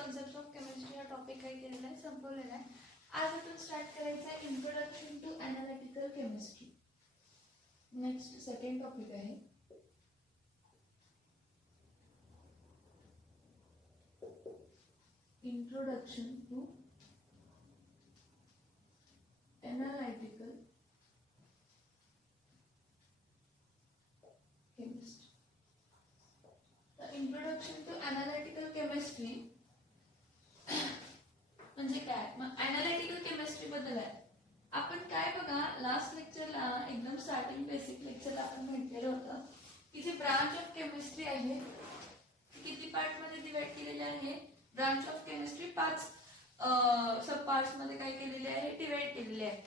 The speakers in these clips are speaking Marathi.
कॉन्सेप्ट ऑफ केमिस्ट्री हा टॉपिक काय केलेला आहे, संपवलेला आहे. आज आपण स्टार्ट करायचं आहे introduction to analytical chemistry. Next second topic आहे introduction to analytical chemistry. Introduction to analytical chemistry म्हणजे काय, मग एनालिटिकल केमिस्ट्री बद्दल आहे. आपण काय बघा, लास्ट लेक्चरला एकदम स्टार्टिंग बेसिक लेक्चरला आपण म्हटलेलं होतं की जी ब्रांच ऑफ केमिस्ट्री आहे ती किती पार्ट मध्ये डिवाइड केलेली आहे. Branch of chemistry 5 sub parts मध्ये काय केलेले आहे, डिवाइड केलेले आहे.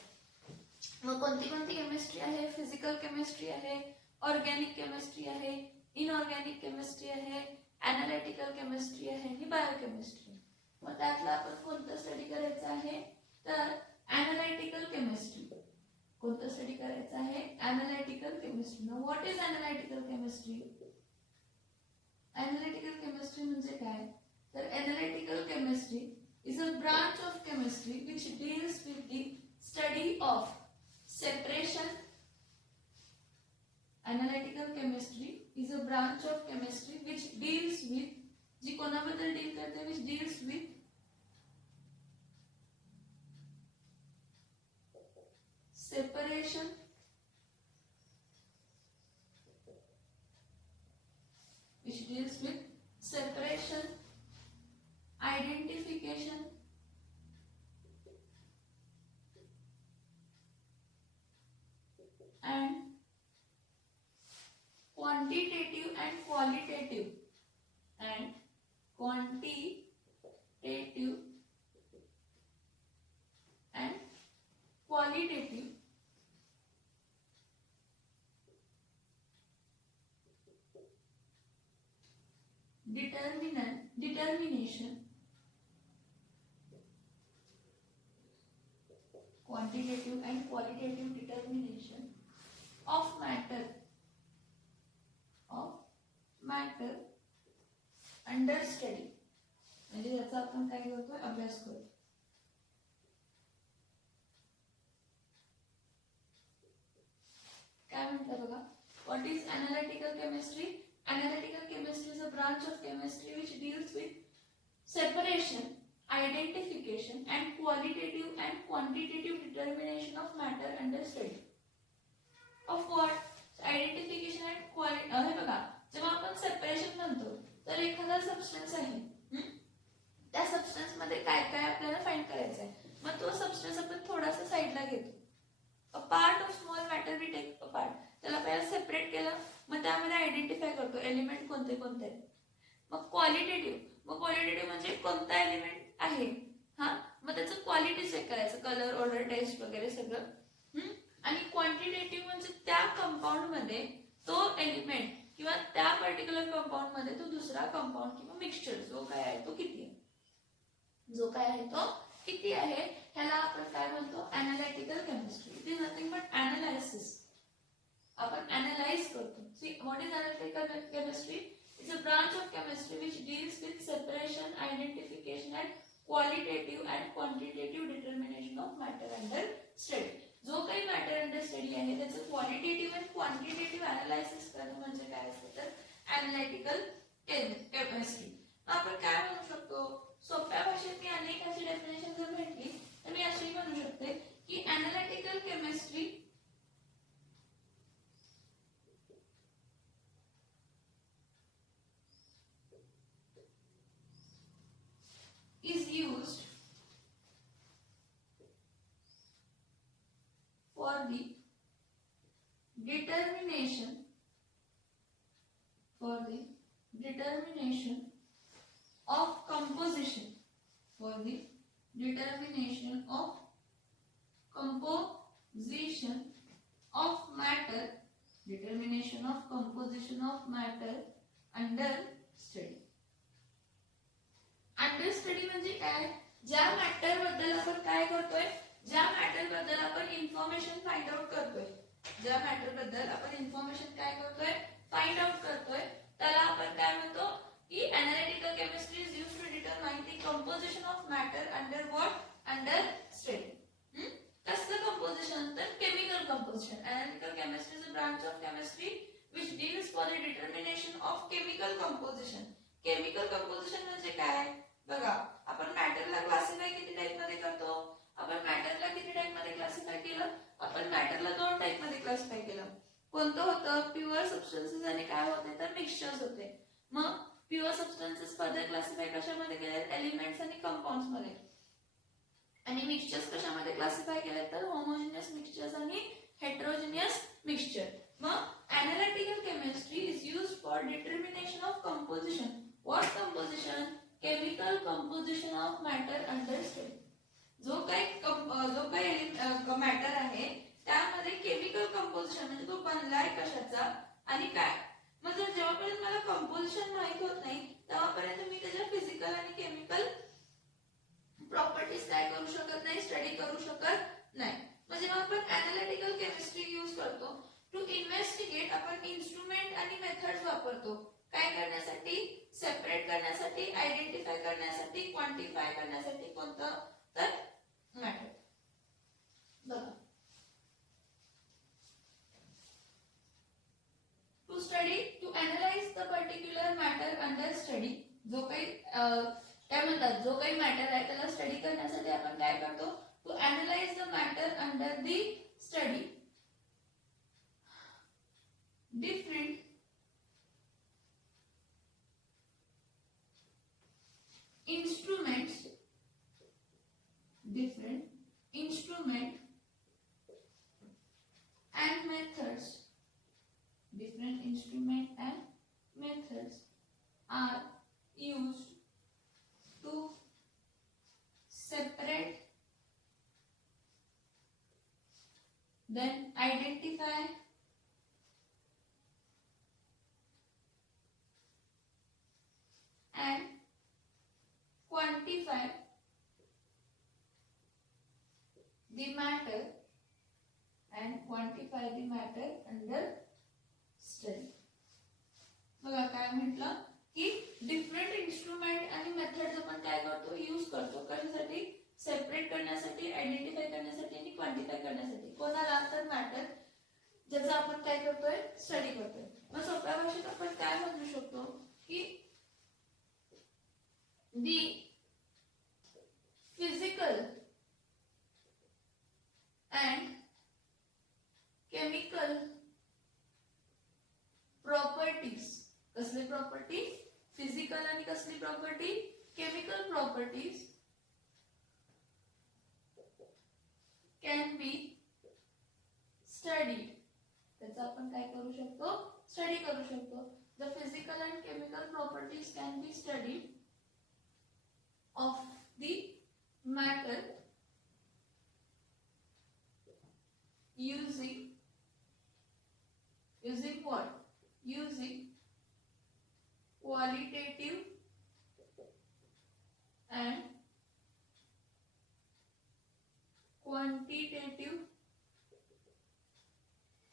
मग कोणती कोणती केमिस्ट्री आहे, फिजिकल केमिस्ट्री आहे, ऑर्गॅनिक केमिस्ट्री आहे, इनऑर्गॅनिक केमिस्ट्री आहे, एनालिटिकल केमिस्ट्री आहे आणि बायोकेमिस्ट्री. मग त्यातला आपण कोणतं स्टडी करायचं आहे, तर एनालिटिकल केमिस्ट्री. कोणतं स्टडी करायचं आहे, analytical chemistry. Now what is analytical chemistry? Analytical chemistry म्हणजे काय, तर analytical chemistry is a branch of chemistry which deals with the study of separation. Analytical chemistry is a branch of chemistry which deals with, जी कोणाबद्दल डील करते, which deals with separation, which deals with separation, identification, and quantitative and qualitative and quantitative and qualitative determination, quantitative and qualitative determination of matter under study. म्हणजे याचा आपण काय करतोय, अभ्यास करतो. काय म्हणतात बघा, what is analytical chemistry? Analytical chemistry is a branch of chemistry which deals with separation, identification and qualitative and quantitative determination of matter under study. Of what? Identification and quality. हे बघा, जेव्हा आपण सेपरेशन म्हणतो तर एखादा सबस्टन्स आहे, त्या सबस्टन्स मध्ये काय काय आपल्याला फाइंड करायचं आहे. मग तो सबस्टन्स आपण थोडासा साइडला घेतो. A part of small matter we take a part. त्याला पहिला सेपरेट केलं, मग त्यामध्ये आयडेंटिफाय करतो एलिमेंट कोणते कोणते आहेत. मग क्वालिटेटिव्ह म्हणजे कोणता एलिमेंट आहे, हा, मग त्याचं क्वालिटी चेक करायचं, कलर, ऑर्डर, टेस्ट वगैरे सगळं. आणि क्वांटिटेटिव्ह म्हणजे त्या कंपाऊंड मध्ये तो एलिमेंट किंवा त्या पर्टिक्युलर कंपाऊंड मध्ये तो दुसरा कंपाऊंड किंवा मिक्सचर जो काय आहे तो किती आहे, ह्याला आपण काय म्हणतो, analytical chemistry. It is nothing but analysis. आपण एनालाइज करतो. See what is analytical chemistry? It's a branch of chemistry which deals with separation, identification and qualitative and quantitative determination of matter under study. जो काही मॅटर अंडर स्टडी आहे त्याचं क्वालिटेटिव्ह आणि क्वांटिटेटिव्ह अनालायसिस करणं म्हणजे काय असतं, तर एनालिटिकल केमिस्ट्री. आपण काय म्हणू शकतो, सोप्या भाषेत मी अनेक अशी डेफिनेशन जर म्हटली तर मी अशी म्हणू शकते की analytical chemistry is used for the determination of composition, under study. Under study म्हणजे काय, ज्या मॅटर बद्दल आपण काय करतोय, ज्या मॅटर बद्दल आपण इन्फॉर्मेशन फाइंड आउट करतोय, ज्या मॅटर बद्दल आपण इन्फॉर्मेशन काय करतोय, फाइंड आउट करतोय, त्याला आपण काय म्हणतो की analytical chemistry is used to determine the of chemistry which deals for the determination of chemical composition. Chemical composition म्हणजे काय बघा, आपण मॅटरला क्लासिफाय किती टाइप मध्ये करतो? आपण मॅटरला किती टाइप मध्ये क्लासिफाय केलं? आपण मॅटरला दोन टाइप मध्ये क्लासिफाय केलं. कोणतं होतं? प्युअर सबस्टन्सेस आणि काय होते तर मिक्सचर्स होते. मग प्युअर सबस्टन्सेस फर्दर क्लासिफाय कशामध्ये केले? एलिमेंट्स आणि कंपाऊंड्स मध्ये. आणि मिक्सचर्स कशामध्ये क्लासिफाय केले तर होमोजेनियस मिक्सचर्स आणि हेटेरोजेनियस मिक्सचर. मग analytical chemistry is used for determination of composition. What composition? Chemical composition of matter under study. जो काही मॅटर आहे त्यामध्ये केमिकल कंपोजिशन म्हणजे तो बनलाय कशाचा आणि काय. मग जर जेव्हापर्यंत मला कंपोजिशन माहित होत नाही तेव्हापर्यंत मी त्याच्या फिजिकल आणि केमिकल प्रॉपर्टीज काय करू शकत नाही, स्टडी करू शकत नाही. मग जेव्हा आपण एनालिटिकल केमिस्ट्री यूज करतो टू इन्व्हेस्टिगेट, आपण इन्स्ट्रुमेंट आणि मेथड्स वापरतो काय करण्यासाठी? सेपरेट करण्यासाठी, आयडेंटिफाय करण्यासाठी, क्वांटिफाय करण्यासाठी. कोणतं तर मॅटर. बघा, to study, to analyse the particular matter under study. जो काही काय म्हणतात, जो काही मॅटर आहे त्याला स्टडी करण्यासाठी आपण काय करतो? To analyse the matter under the study. Different instruments, different instrument and methods, different instrument and methods are used to separate, then identify and quantify the matter under study. बघा काय म्हटलं की डिफरंट इन्स्ट्रुमेंट आणि मेथड्स आपण काय करतो? यूज करतो कशासाठी? सेपरेट करण्यासाठी, आयडेंटिफाय करण्यासाठी आणि क्वांटिफाय करण्यासाठी. कोणाला तर मॅटर ज्याचा आपण काय करतोय? स्टडी करतोय. मग सोप्या भाषेत आपण काय म्हणू शकतो की the physical and chemical properties. कसली प्रॉपर्टी? फिजिकल आणि कसली property? Chemical properties can be studied. त्याचा आपण काय करू शकतो? स्टडी करू शकतो. The physical and chemical properties can be studied of the matter using what? Using qualitative and quantitative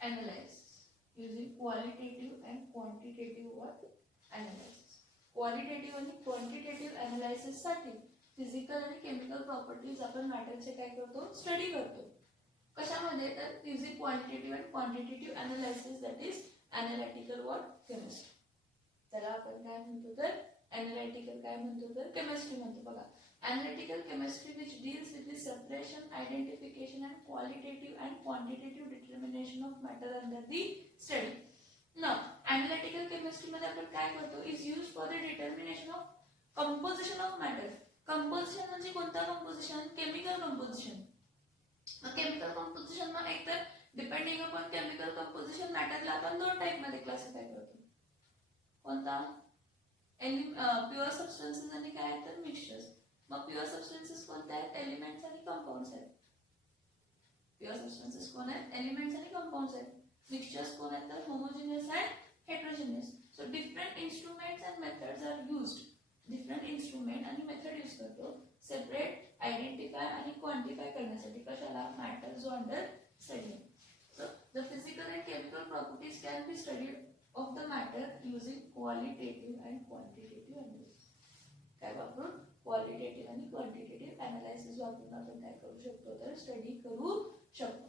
analysis. Using qualitative and quantitative what? Analysis. Qualitative आणि क्वांटिटेटिव्ह अनालिसिस साठी फिजिकल आणि केमिकल प्रॉपर्टीज आपण मॅटरचे काय करतो? स्टडी करतो. कशामध्ये तर using qualitative and quantitative analysis, that is analytical what? Chemistry. त्याला आपण काय म्हणतो तर एनालिटिकल काय म्हणतो तर केमिस्ट्री म्हणतो. बघा, analytical chemistry which deals with the separation, identification and qualitative and quantitative determination of matter under the study. Now, analytical chemistry मध्ये आपण काय करतो? is used for the determination of composition of matter. Composition म्हणजे कोणता composition? Chemical composition. Chemical composition मध्ये एक तर डिपेंडिंग अपॉन केमिकल कंपोजिशन मॅटरला आपण दोन टाइप मध्ये क्लासिफाय करतो. कोणता? प्युअर सबस्टन्सेस आणि काय तर मिक्सचर्स. मग प्युअर सबस्टन्सेस कोणते आहेत? एलिमेंट्स आणि कंपाऊंड्स आहेत. प्युअर सबस्टन्सेस कोण आहेत? एलिमेंट्स आणि कंपाऊंड्स आहेत. मिक्सचर्स कोण आहेत तर homogeneous and heterogeneous. So different instruments and methods are used. Different instrument आणि मेथड यूज करतो सेपरेट, आयडेंटिफाय आणि क्वांटिफाय करण्यासाठी. कशाला? मॅटर जो under study. So the physical and chemical properties can be studied of the matter using qualitative and quantitative analysis. काय वापरून? क्वालिटेटिव्ह आणि क्वांटिटेटिव्ह अनालिसिस वापरून आपण काय करू शकतो तर स्टडी करू शकतो.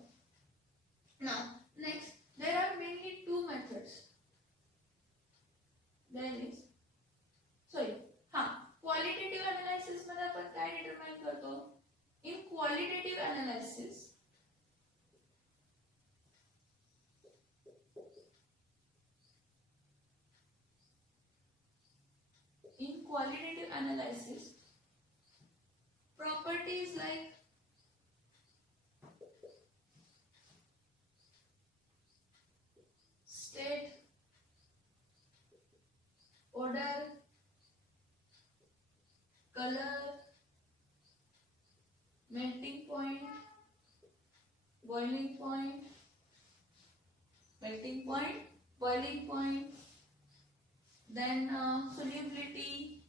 Now next, there are mainly two methods. There is, sorry, qualitative analysis मध्ये आपण काय डिटरमाइन करतो? In qualitative analysis, properties like state, odor, color, melting point, boiling point, melting point, boiling point, then solubility,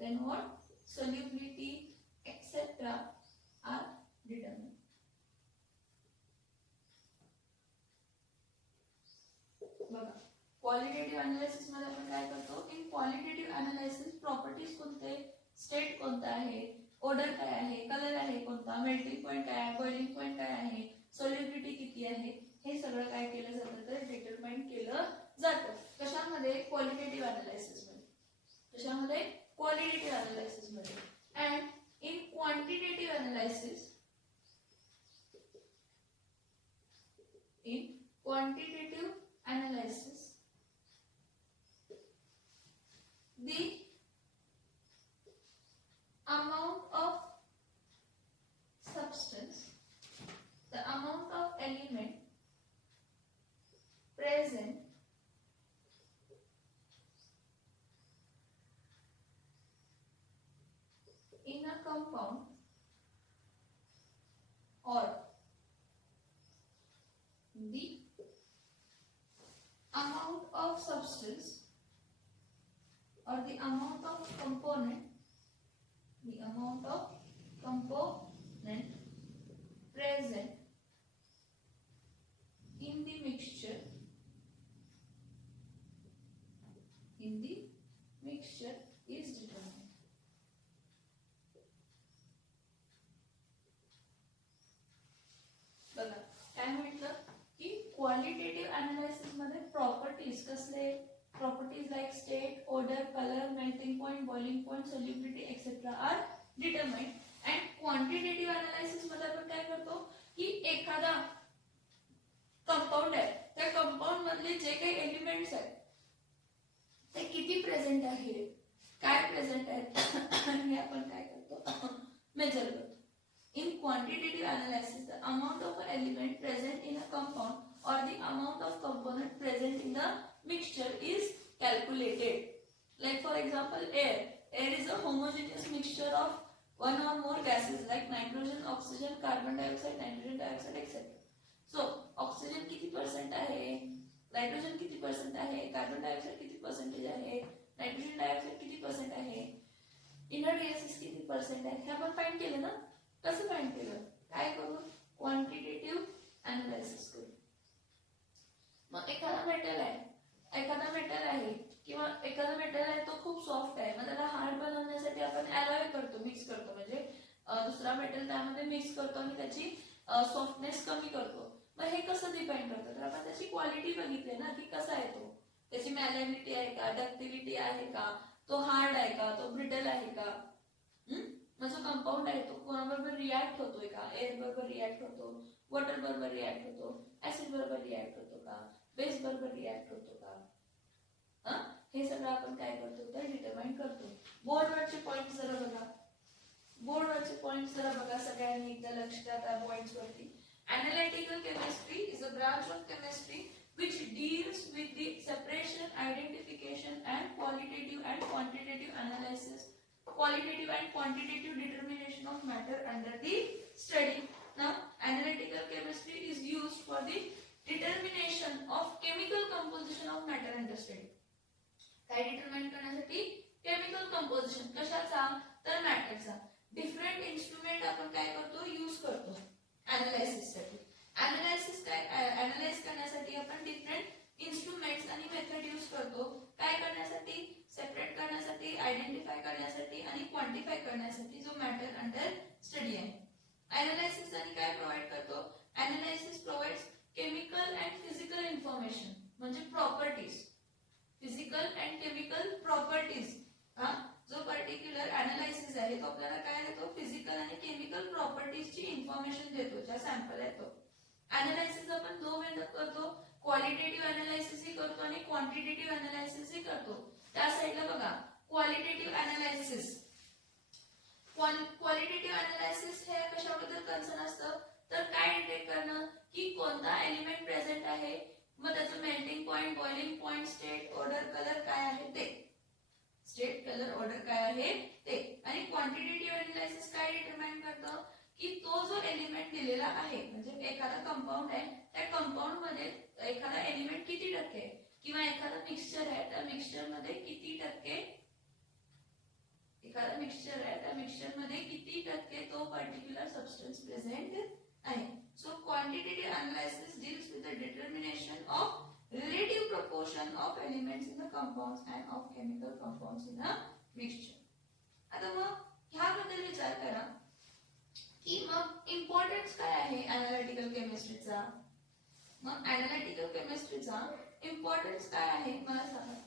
then what? Solubility, etc. are determined. बघा, क्वालिटेटिव्ह अनालिसिस मध्ये आपण काय करतो? इन क्वालिटेटिव्ह अनालिसिस प्रॉपर्टीज कोणते, स्टेट कोणता आहे, ऑर्डर काय आहे, कलर आहे कोणता, मेल्टिंग पॉइंट काय आहे, बॉइलिंग पॉइंट काय आहे, सॉल्युबिलिटी किती आहे, हे सगळं काय केलं जातं तर डिटरमाइन केलं जातं. कशामध्ये? क्वालिटेटिव्ह अनालिसिस मध्ये. कशामध्ये? क्वालिटेटिव्ह अनालिसिस मध्ये. And in quantitative analysis, in quantitative analysis, the amount of substance, the amount of element present in a compound or the amount of substance or the amount of component, the amount of component present in the mixture, is determined. बघा काय म्हटलं की क्वालिटेटिव्ह अनालिसिस मध्ये प्रॉपर्टीज कसले, properties like state, order, colour, melting point, boiling point, solubility etcetera are determined. And quantitative analysis मध्ये आपण काय करतो की एखादा कंपाऊंड आहे, त्या कंपाऊंड मधले जे काही एलिमेंट्स आहेत ते किती प्रेझेंट आहेत, काय प्रेझेंट आहेत हे आपण काय करतो मेजर करतो. In quantitative analysis, the amount of an element present in a compound or the amount of component present in the mixture is calculated. Like for example, air. Air is a homogeneous mixture of one or more gases like nitrogen, oxygen, carbon dioxide, nitrogen dioxide, etc. So, oxygen किती percent आहे, nitrogen किती percent आहे, carbon dioxide किती percentage आहे, nitrogen dioxide किती percent आहे, inert gases किती percent आहे, हे आपण फाइंड केलं ना. कसं फाइंड केलं? काय करू? क्वांटिटेटिव्ह अनालिसिस करू. मग एखादा मेटल आहे किंवा एखादा मेटल आहे तो खूप सॉफ्ट आहे, मग त्याला हार्ड बनवण्यासाठी आपण अलॉय करतो, मिक्स करतो, म्हणजे दुसरा मेटल त्यामध्ये मिक्स करतो आणि त्याची सॉफ्टनेस कमी करतो. मग हे कसं डिपेंड करतं तर आपण त्याची क्वालिटी बघितली ना की कसा आहे तो, त्याची मॅलेबिलिटी आहे का, डक्टिलिटी आहे का, तो हार्ड आहे का, तो ब्रिटल आहे का, जो कंपाऊंड आहे तो कोणाबरोबर रिॲक्ट होतोय का, एअर बरोबर रिॲक्ट होतो, वॉटर बरोबर रिॲक्ट होतो, ऍसिड बरोबर रिॲक्ट होतो का, बेस बरोबर रिॲक्ट होतो का, हे सगळं आपण काय करतो तर डिटरमाइन करतो. बोर्डवरचे पॉइंट जरा बघा, सगळ्यांनी एकदा लक्ष द्या त्या पॉइंट्स वरती. Analytical chemistry is a branch of chemistry which deals with the separation, identification and qualitative and quantitative analysis, qualitative and quantitative determination of matter under the study. Now, analytical chemistry is used for the determination of chemical composition of matter under study. काय डिटरमाइन करण्यासाठी? Chemical composition. कशाचा? तर मॅटरचा. डिफरंट इन्स्ट्रुमेंट आपण काय करतो? यूज करतो एनालिसिस साठी. एनालाइज करण्यासाठी आपण डिफरंट इन्स्ट्रुमेंट्स आणि मेथड यूज करतो. काय करण्यासाठी? सेपरेट करण्यासाठी, आयडेंटिफाय करण्यासाठी आणि क्वांटिफाय करण्यासाठी जो मॅटर अंडर स्टडी आहे. एनालिसिस आणि काय प्रोव्हाइड करतो? Analysis provides chemical and physical information म्हणजे properties, physical and chemical properties. जो पर्टिक्युलर अनालिसिस आहे तो आपल्याला काय देतो, फिजिकल आणि केमिकल प्रॉपर्टीजची इन्फॉर्मेशन देतो ज्या सॅम्पल आहे तो. अनालिसिस आपण दोन मेथड करतो, क्वालिटेटिव्ह अनालिसिस ही करतो आणि क्वांटिटेटिव्ह अनालिसिस ही करतो. त्या साइडला बघा क्वालिटेटिव्ह अनालिसिस. क्वालिटेटिव्ह अनालिसिस हे कशाबद्दल कन्सर्न असतं तर काय डिटेक्ट करणं की कोणता एलिमेंट प्रेझेंट आहे, मग त्याचं melting point, boiling point, state, order, colour काय आहे ते. स्टेट, कलर, ऑर्डर काय आहे ते. आणि क्वांटिटेटिव्ह अनालिसिस काय डिटरमाइन करतं की तो जो एलिमेंट दिलेला आहे म्हणजे एखादा कंपाऊंड आहे त्या कंपाऊंड मध्ये एखादा एलिमेंट किती टक्के किंवा एखादा मिक्सचर आहे त्या मिक्सचर मध्ये किती टक्के, एखादा मिक्सचर आहे त्या मिक्सचर मध्ये किती टक्के तो पर्टिक्युलर सबस्टन्स प्रेझेंट आहे. So quantitative analysis deals with the determination of relative proportion of elements in the compounds and of chemical compounds in a mixture. आता मग ह्याबद्दल विचार करा की मग इम्पॉर्टन्स काय आहे एनालिटिकल केमिस्ट्रीचा. मग एनालिटिकल केमिस्ट्रीचा इम्पॉर्टन्स काय आहे मला सांगा.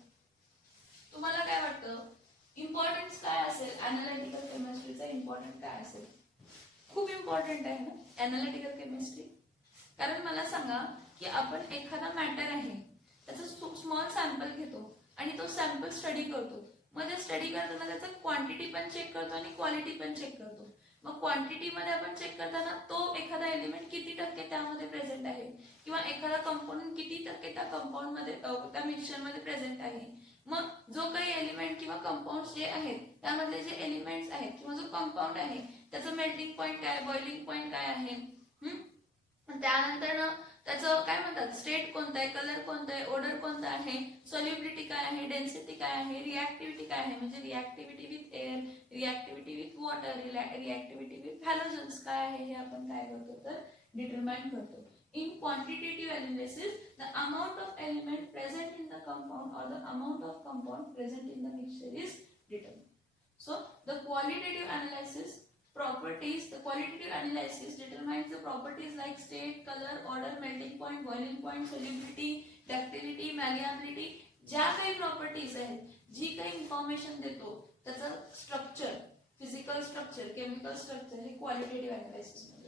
तुम्हाला काय वाटतं इम्पॉर्टन्स काय असेल एनालिटिकल केमिस्ट्रीचा, इम्पॉर्टंट काय असेल. खूप इम्पॉर्टंट आहे ना एनालिटिकल केमिस्ट्री. कारण मला सांगा की आपण एखादा मॅटर आहे त्याचं स्मॉल सॅम्पल घेतो आणि तो सॅम्पल स्टडी करतो. मग ते स्टडी करताना त्याचं क्वांटिटी पण चेक करतो आणि क्वालिटी पण चेक करतो. मग क्वांटिटी मध्ये आपण चेक करताना तो एखादा एलिमेंट किती टक्के त्यामध्ये प्रेझेंट आहे किंवा एखादा कंपाऊंड किती टक्के त्या कंपाऊंड मध्ये त्या मिक्सचर मध्ये प्रेझेंट आहे. मग जो काही एलिमेंट किंवा कंपाऊंड जे आहेत त्यामधले जे एलिमेंट्स आहेत किंवा जो कंपाऊंड आहे त्याचं मेल्टिंग पॉइंट काय, बॉइलिंग पॉइंट काय आहे, त्यानंतर त्याचं काय म्हणतात स्टेट कोणता आहे, कलर कोणता आहे, ऑर्डर कोणता आहे, सॉल्युबिलिटी काय आहे, डेन्सिटी काय आहे, रिएक्टिव्हिटी काय आहे म्हणजे reactivity with air, reactivity with water, reactivity with halogens काय आहे हे आपण काय करतो तर डिटरमाइन करतो. In quantitative analysis, the amount of element present in the compound or the amount of compound present in the mixture is determined. So, the qualitative analysis properties, the qualitative analysis determines the properties like state, color, order, melting point, boiling point, solubility, ductility, malleability. ज्या काही प्रॉपर्टीज आहेत, जी काही इन्फॉर्मेशन देतो त्याचं structure, physical structure, chemical structure हे क्वालिटेटिव्ह अनालिसिस मध्ये.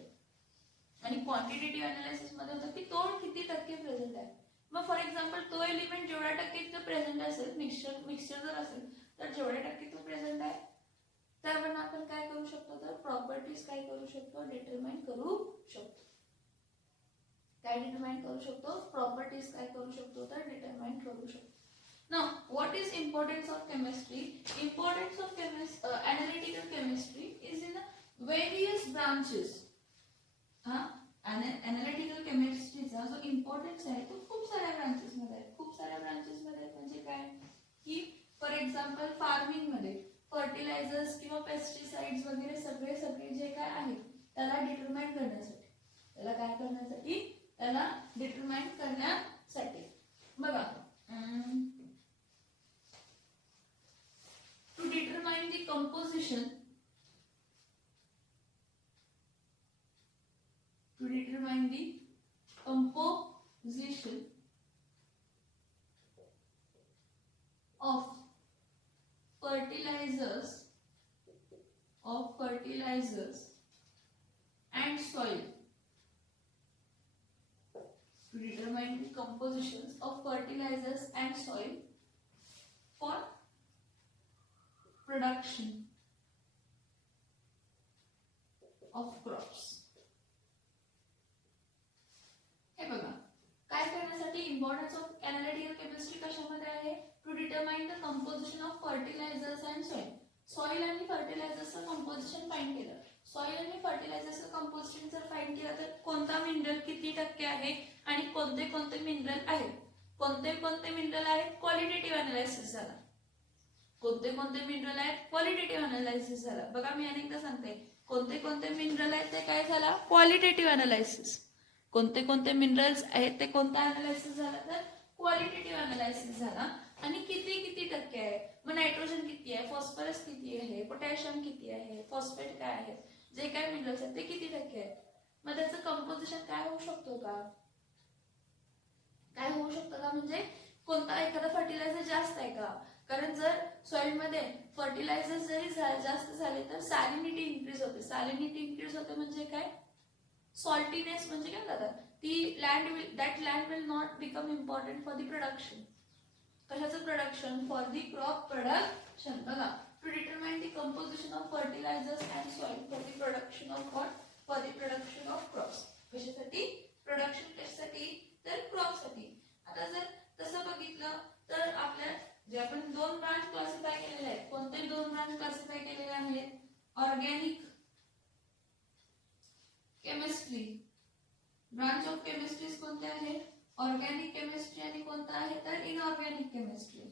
आणि क्वांटिटेटिव्ह अनालिसिस मध्ये होतं की तो किती टक्के प्रेझेंट आहे. मग फॉर एक्झाम्पल तो एलिमेंट जेवढ्या टक्के तिथं प्रेझेंट असेल, मिक्सचर जर असेल तर जेवढ्या टक्के तो प्रेझेंट आहे त्यावरून आपण काय करू शकतो तर प्रॉपर्टीज काय करू शकतो डिटरमाइन करू शकतो. काय डिटरमाइन करू शकतो, प्रॉपर्टीज काय करू शकतो तर डिटरमाइन करू शकतो. Now, what is importance of chemistry? Importance of analytical chemistry is in various branches. Analytical केमिस्ट्रीचा जो इम्पॉर्टन्स आहे तो खूप साऱ्या ब्रांचेस मध्ये आहे. खूप साऱ्या ब्रांचेस मध्ये म्हणजे काय की फॉर एक्झाम्पल फार्मिंग मध्ये फर्टिलायझर्स किंवा पेस्टिसाइड्स वगैरे सगळे जे काय आहे त्याला डिटरमाइन करण्यासाठी, त्याला काय करण्यासाठी, त्याला डिटरमाइन करण्यासाठी बघा to determine the composition, to determine the composition of fertilizers and soil, to determine the compositions of fertilizers and soil for production of crops. हे बघा काय करण्यासाठी इम्पॉर्टन्स ऑफ एनालिटिकल केमिस्ट्री कशामध्ये आहे to determine the composition of fertilisers and soil. Soil आणि फर्टिलायझर्सचं कंपोजिशन फाइंड केलं. सॉइल आणि फर्टिलायझर्सचं कंपोजिशन जर फाइंड केलं तर कोणता मिनरल किती टक्के आहे आणि कोणते कोणते मिनरल आहेत, कोणते कोणते मिनरल आहेत क्वालिटेटिव्ह अनालिसिस झाला. कोणते कोणते मिनरल आहेत क्वालिटेटिव्ह अनालिसिस झाला. बघा मी अनेकदा सांगते कोणते कोणते मिनरल आहेत ते काय झाला क्वालिटेटिव्ह अनालिसिस. कोणते कोणते मिनरल्स आहेत ते कोणता अनालिसिस झाला तर क्वालिटेटिव्ह अनालिसिस झाला. आणि किती किती टक्के आहे, मग नायट्रोजन किती आहे, फॉस्फरस किती आहे, पोटॅशियम किती आहे, फॉस्फेट काय आहे, जे काय मिनरल्स आहेत ते किती टक्के आहेत मग त्याचं कंपोजिशन काय होऊ शकतो का, काय होऊ शकतं का, म्हणजे कोणता एखादा फर्टिलायझर जास्त आहे का, कारण जर सॉइल मध्ये फर्टिलायझर जरी जास्त झाले तर सॅलिनिटी इन्क्रीज होते. सॅलिनिटी इन्क्रीज होते म्हणजे काय, सॉल्टीनेस म्हणजे काय म्हणतात, ती land will not become important for the production. कशाचं production, for the crop production. बघा, to determine the composition of fertilisers and soil for the production of what, for the production of crops. कशासाठी, प्रोडक्शन कशासाठी, तर क्रॉपसाठी. आता जर तसं बघितलं तर आपल्या जे आपण दोन ब्रांच क्लासिफाय केलेले आहेत, कोणते दोन ब्रांच क्लासिफाय केलेले आहेत, organic chemistry, branch of chemistry कोणते आहे, ऑर्गॅनिक केमिस्ट्री, आणि कोणता आहे तर इनऑर्गॅनिक केमिस्ट्री.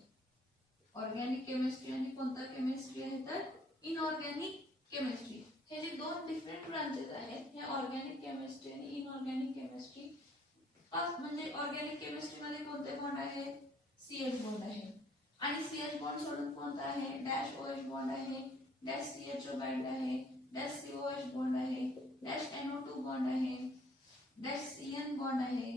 ऑर्गॅनिक केमिस्ट्री आणि कोणता केमिस्ट्री आहे तर इनऑर्गॅनिक केमिस्ट्री. हे जे दोन डिफरंट ब्रांचेस आहेत, हे ऑर्गॅनिक केमिस्ट्री आणि इनऑर्गॅनिक केमिस्ट्री. म्हणजे ऑर्गॅनिक केमिस्ट्री मध्ये कोणते बॉन्ड आहेत, सीएच बॉन्ड आहे, आणि सीएच बॉन्ड सोडून कोणता आहे, डॅश ओएच बॉन्ड आहे, डॅश सीएचओ बॉन्ड आहे, डॅश सीओएच बॉन्ड आहे, डॅश NO2 बॉन्ड आहे, डॅश CN बॉन्ड आहे.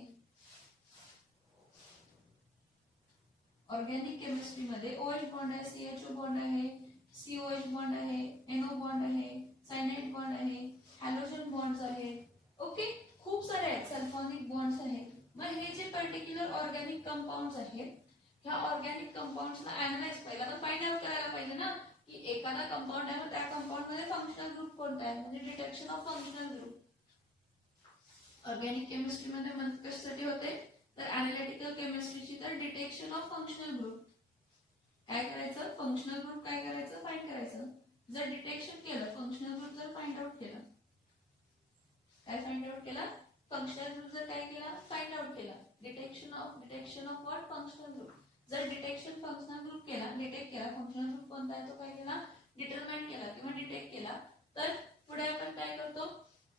ऑर्गॅनिक केमिस्ट्री मध्ये OH बॉन्ड आहे, CHO बॉन्ड आहे, COH बॉन्ड आहे, NO बॉन्ड आहे, सायनाइड बॉन्ड आहे, हॅलोजन बॉन्ड्स आहेत. ओके, खूप सारे आहेत, सल्फोनिक बॉन्ड्स आहेत. मग हे जे पर्टिक्युलर ऑर्गॅनिक कंपाऊंड्स आहेत, ह्या ऑर्गॅनिक कंपाऊंड्सला अॅनालाइज पहिला तर फाइंड आउट करायला पाहिजे ना, की एखादा कंपाऊंड आहे, त्या कंपाऊंड मध्ये फंक्शनल ग्रुप कोणता आहे, म्हणजे detection of functional group. Organic chemistry मध्ये कशासाठी होते तर अॅनालिटिकल केमिस्ट्रीची तर डिटेक्शन ऑफ फंक्शनल ग्रुप. काय करायचं, फंक्शनल ग्रुप काय करायचं, फाइंड करायचं. जर डिटेक्शन केलं, फंक्शनल ग्रुप जर फाइंड आउट केला, काय फाइंड आउट केला, फंक्शनल ग्रुप जर काय केला, फाइंड आउट केला. Detection of what, functional group. जर डिटेक्शन फंक्शनल ग्रुप केला, डिटेक्ट केला, फंक्शनल ग्रुप कोणता आहे तो काय केला, डिटरमाइन केला किंवा डिटेक्ट केला, तर पुढे आपण काय करतो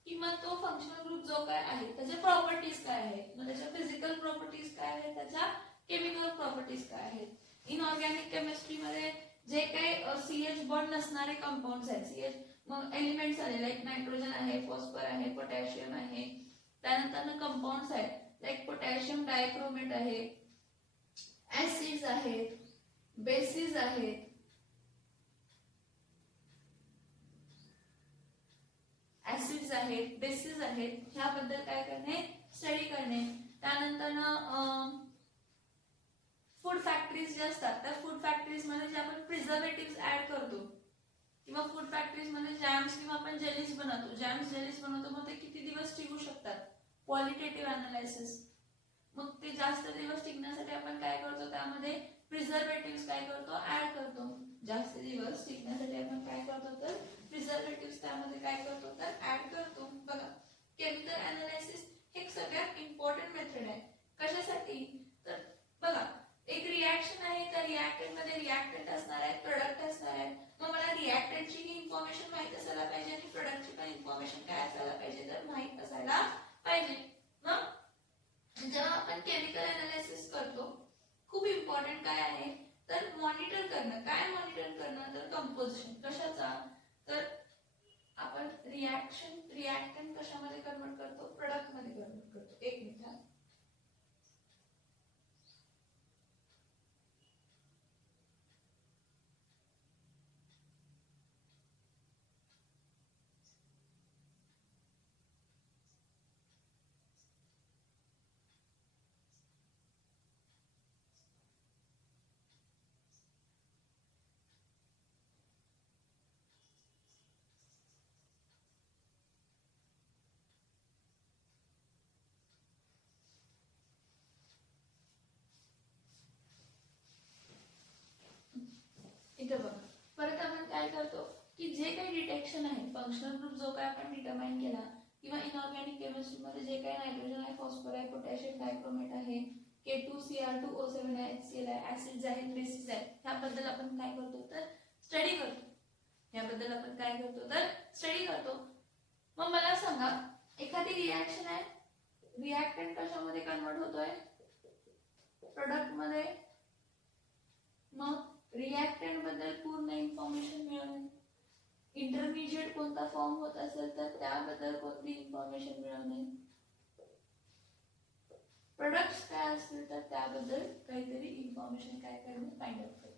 की मग तो फंक्शनल ग्रुप जो काय आहे त्याच्या प्रॉपर्टीज काय आहेत, मग त्याच्या फिजिकल प्रॉपर्टीज काय आहेत, त्याच्या केमिकल प्रॉपर्टीज काय आहेत. इनऑर्गॅनिक केमिस्ट्री मध्ये जे काही सीएच बॉन्ड नसणारे कंपाऊंड्स आहेत, सीएच मग एलिमेंट्स आले लाईक नायट्रोजन आहे, फॉस्फर आहे, पोटॅशियम आहे, त्यानंतर कंपाऊंड्स आहेत लाईक पोटॅशियम डायक्रोमेट आहे, ऍसिड्स आहेत, बेसिस आहेत, ऍसिड्स आहेत, बेसिस आहेत, ह्याबद्दल काय करणे, स्टडी करणे. त्यानंतर फूड फॅक्टरीज जे असतात त्या फूड फॅक्टरीज मध्ये जे आपण प्रिझर्वेटिव्ह ऍड करतो किंवा फूड फॅक्टरीज मध्ये जॅम्स किंवा आपण जेलीज बनवतो, मग ते किती दिवस टिकू शकतात, क्वालिटेटिव्ह अनालिसिस. मग ते जास्त दिवस टिकण्यासाठी आपण काय करतो, त्यामध्ये प्रिझर्वेटिव्ह काय करतो, ऍड करतो. जास्त दिवस टिकण्यासाठी आपण काय करतो तर प्रिझर्वेटिव्ह त्यामध्ये काय करतो तर ऍड करतो. बघा, केमिकल अनालिसिस हे सगळ्यात इम्पॉर्टंट मेथड आहे. कशासाठी तर बघा, एक रिएक्शन आहे, त्या रिएक्टंट मध्ये रिएक्टंट असणार आहे, प्रोडक्ट असणार आहे. मग मला रिएक्टंटची ही इन्फॉर्मेशन माहित असायला पाहिजे आणि प्रोडक्टची पण इन्फॉर्मेशन काय असायला पाहिजे तर माहित असायला पाहिजे. मग जेव्हा आपण केमिकल अनालिसिस करतो, खूप इम्पॉर्टंट काय आहे तर मॉनिटर करणं. काय मॉनिटर करणं तर कंपोजिशन. कशाचा तर आपण रिएक्टंट कशामध्ये कन्वर्ट करतो, प्रोडक्ट मध्ये कन्वर्ट करतो. एक मिनिट. इथे बघा, परत आपण काय करतो की जे काही डिटेक्शन आहे, फंक्शनल ग्रुप जो काय आपण डिटरमाइन केला किंवा इनऑर्गॅनिक केमिस्ट्री मध्ये जे काही नायट्रोजन आहे, फॉस्फर आहे, पोटॅशियम डायक्रोमेट आहे, K2Cr2O7 आहे, HCl आहे, ऍसिड्स आहेत, बेसिस आहेत, ह्याबद्दल आपण काय करतो तर स्टडी करतो. ह्याबद्दल आपण काय करतो तर स्टडी करतो. मग मला सांगा, एखादी रिएक्शन आहे, रिएक्टंट कशामध्ये कन्वर्ट होतोय, प्रोडक्ट मध्ये. मग रिएक्टंट बद्दल पूर्ण इन्फॉर्मेशन मिळवणे, इंटरमिजिएट कोणता फॉर्म होत असेल तर त्याबद्दल कोणती इन्फॉर्मेशन मिळवणे, प्रोडक्ट्स काय असतील तर त्याबद्दल काहीतरी इन्फॉर्मेशन काय करणे, फाइंड आउट करणे.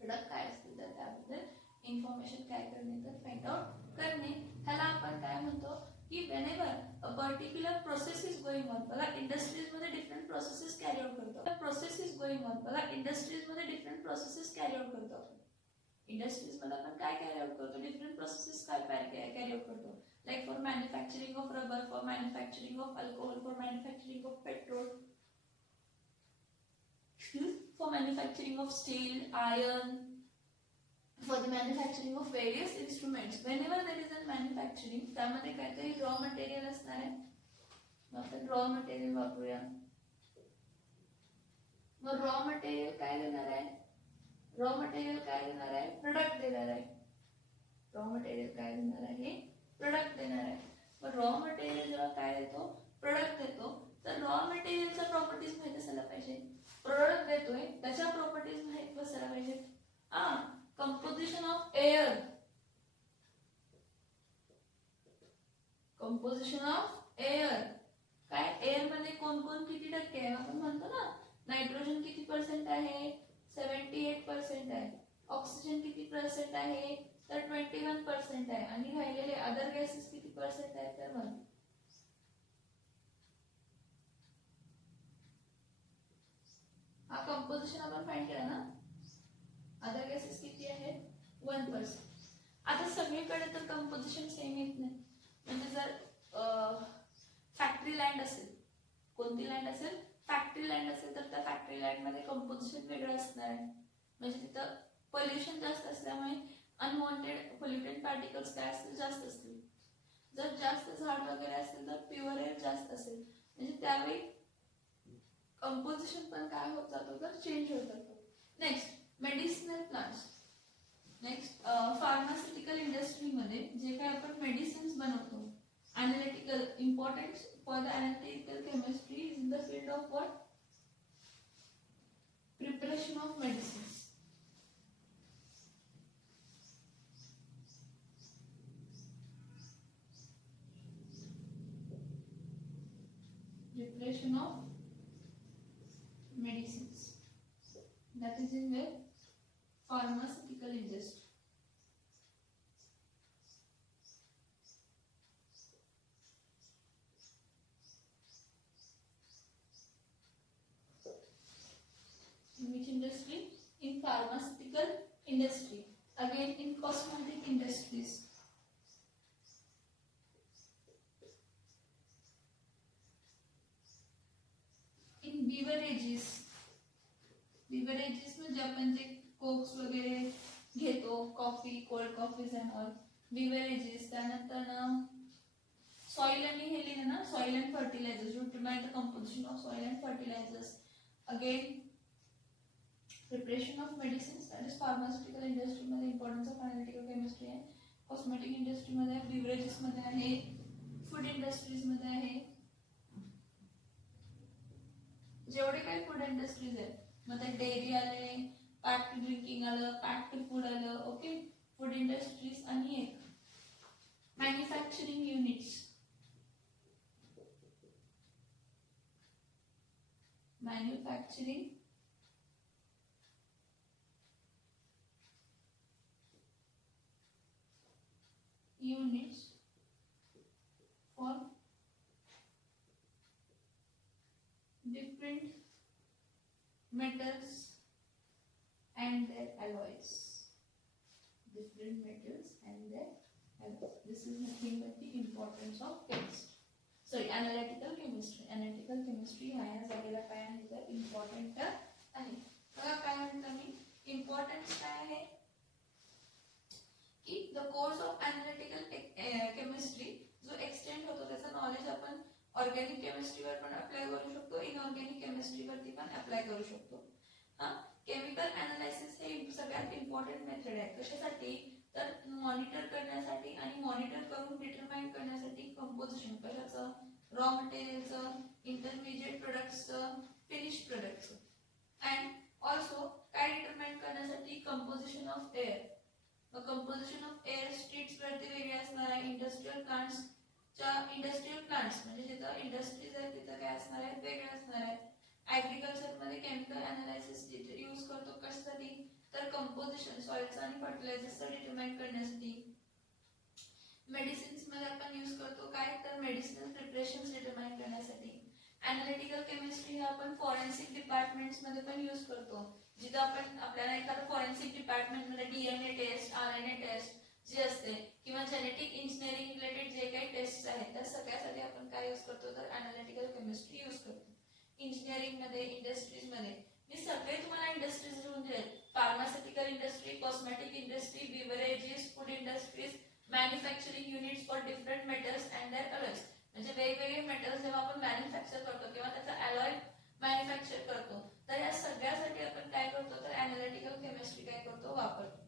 प्रोडक्ट काय असतील तर त्याबद्दल इन्फॉर्मेशन काय करणे तर फाइंड आउट करणे. ह्याला आपण काय म्हणतो की whenever a particular process is going on, बघा इंडस्ट्रीज मध्ये डिफरंट प्रोसेसेस कॅरी आउट करतो. प्रोसेस इज गोइंग ऑन, बघा इंडस्ट्रीज मध्ये डिफरंट प्रोसेसेस कॅरी आउट करतो. इंडस्ट्रीज मध्ये आपण काय कॅरी आउट करतो, डिफरंट प्रोसेसेस काय कॅरी आउट करतो. Like for manufacturing of rubber, for manufacturing of alcohol, for manufacturing of petrol, for manufacturing of steel, iron, for the manufacturing of various instruments. Whenever there is a manufacturing, त्यामध्ये काहीतरी रॉ मटेरियल असणार आहे. आपण रॉ मटेरियल वापरूया. मग रॉ मटेरियल काय देणार आहे, रॉ मटेरियल काय देणार आहे, प्रोडक्ट देणार आहे. रॉ मटेरियल काय देणार आहे, प्रोडक्ट देणार आहे. मग रॉ मटेरियल जेव्हा काय देतो, प्रोडक्ट देतो, तर रॉ मटेरियलच्या प्रॉपर्टीज माहिती असायला पाहिजे. प्रोडक्ट देतोय त्याच्या प्रॉपर्टीज माहिती असायला पाहिजे. Composition of air, composition of air काय, एअर मध्ये कोण कोण किती टक्के आहे आपण म्हणतो ना. नायट्रोजन किती % आहे, 78% आहे. ऑक्सिजन किती % आहे तर 21% आहे. आणि राहिलेले अदर गॅसेस किती % आहे तर 1. हा कंपोजिशन आपण फाइंड केला ना. अदर गॅसेस किती आहे 1%. आता सगळीकडे तर कंपोजिशन सेम येत नाही. म्हणजे जर फॅक्टरी लँड असेल, कोणती लँड असेल, फॅक्टरी लँड असेल, तर त्या फॅक्टरी लँड मध्ये कंपोजिशन वेगळं असणार आहे. म्हणजे तिथं पोल्युशन जास्त असल्यामुळे अनवॉन्टेड पोल्युटेड पार्टिकल्स काय असतील जास्त असतील. जर जास्त झाड वगैरे असेल तर प्युअर एअर जास्त असेल. म्हणजे त्यावेळी कंपोजिशन पण काय होत जातो तर चेंज होत जातो. Next medicinal plants. Next pharmaceutical इंडस्ट्रीमध्ये जे काय आपण मेडिसिन्स बनवतो, analytical importance for the analytical chemistry is in the field of what, preparation of medicines. Preparation of medicines, that is in the pharmaceutical industry. In which industry? In pharmaceutical industry. Again in cosmetic industries. In beverages. Beverages म्हणजे आपण जे कोक्स वगैरे घेतो, coffee, cold coffees and all, beverages. त्यानंतर सॉइल आणि हे लिहिलं ना, soil and fertilisers, to determine the composition of soil and fertilisers. Again preparation of medicines, that is pharmaceutical इंडस्ट्रीमध्ये इम्पॉर्टन्स ऑफ एनालिटिकल केमिस्ट्री आहे. कॉस्मेटिक इंडस्ट्रीमध्ये आहे, बिवरेजेसमध्ये आहे, फूड इंडस्ट्रीजमध्ये आहे. जेवढे काही फूड इंडस्ट्रीज आहेत, मग ते डेअरी आले, पॅक्ड ड्रिंकिंग आलं, पॅक्ड फूड आलं. Okay, food industries. आणि एक manufacturing units, manufacturing units for different metals and their alloys. Different metals and their alloys. This is nothing but the importance of chemistry. Sorry, analytical chemistry. Analytical chemistry हा या जागेला काय आहे तर इम्पॉर्टंट आहे. बघा काय म्हणतो मी, इम्पॉर्टन्स काय आहे की the course of analytical chemistry जो एक्सटेंड होतो त्याचा नॉलेज आपण ऑर्गॅनिक केमिस्ट्रीवर पण अप्लाय करू शकतो, इनऑर्गॅनिक केमिस्ट्रीवरती पण अप्लाय करू शकतो. केमिकल अनालिसिस हे सगळ्यात इम्पॉर्टंट मेथड आहे. कशासाठी तर मॉनिटर करण्यासाठी आणि मॉनिटर करून डिटरमाइन करण्यासाठी कंपोजिशन कशाचं, रॉ मटेरियलचं, इंटरमिजिएट प्रोडक्ट्सचं, फिनिश प्रोडक्टचं. अँड ऑल्सो काय डिटरमाइन करण्यासाठी composition of air. Composition forensic departments मध्ये पण यूज करतो, जिथं आपण आपल्याला एखादं फॉरेन्सिक डिपार्टमेंट मध्ये डीएनए टेस्ट, आरएनए टेस्ट जे असते किंवा जेनेटिक इंजिनिअरिंग रिलेटेड जे काही टेस्ट आहेत त्या सगळ्यासाठी आपण काय यूज करतो तर अनालिटिकल केमिस्ट्री यूज करतो. इंजिनिअरिंग मध्ये, इंडस्ट्रीज मध्ये मी सगळे तुम्हाला इंडस्ट्रीज लिहून दिले, pharmaceutical industry, cosmetic industry, beverages, food industries, manufacturing units for different metals and their alloys, म्हणजे वेगवेगळे मेटल्स जेव्हा आपण मॅन्युफॅक्चर करतो किंवा त्याचा अलॉय मॅन्युफॅक्चर करतो तर या सगळ्यासाठी आपण काय करतो तर अनालिटिकल केमिस्ट्री काय करतो वापरतो.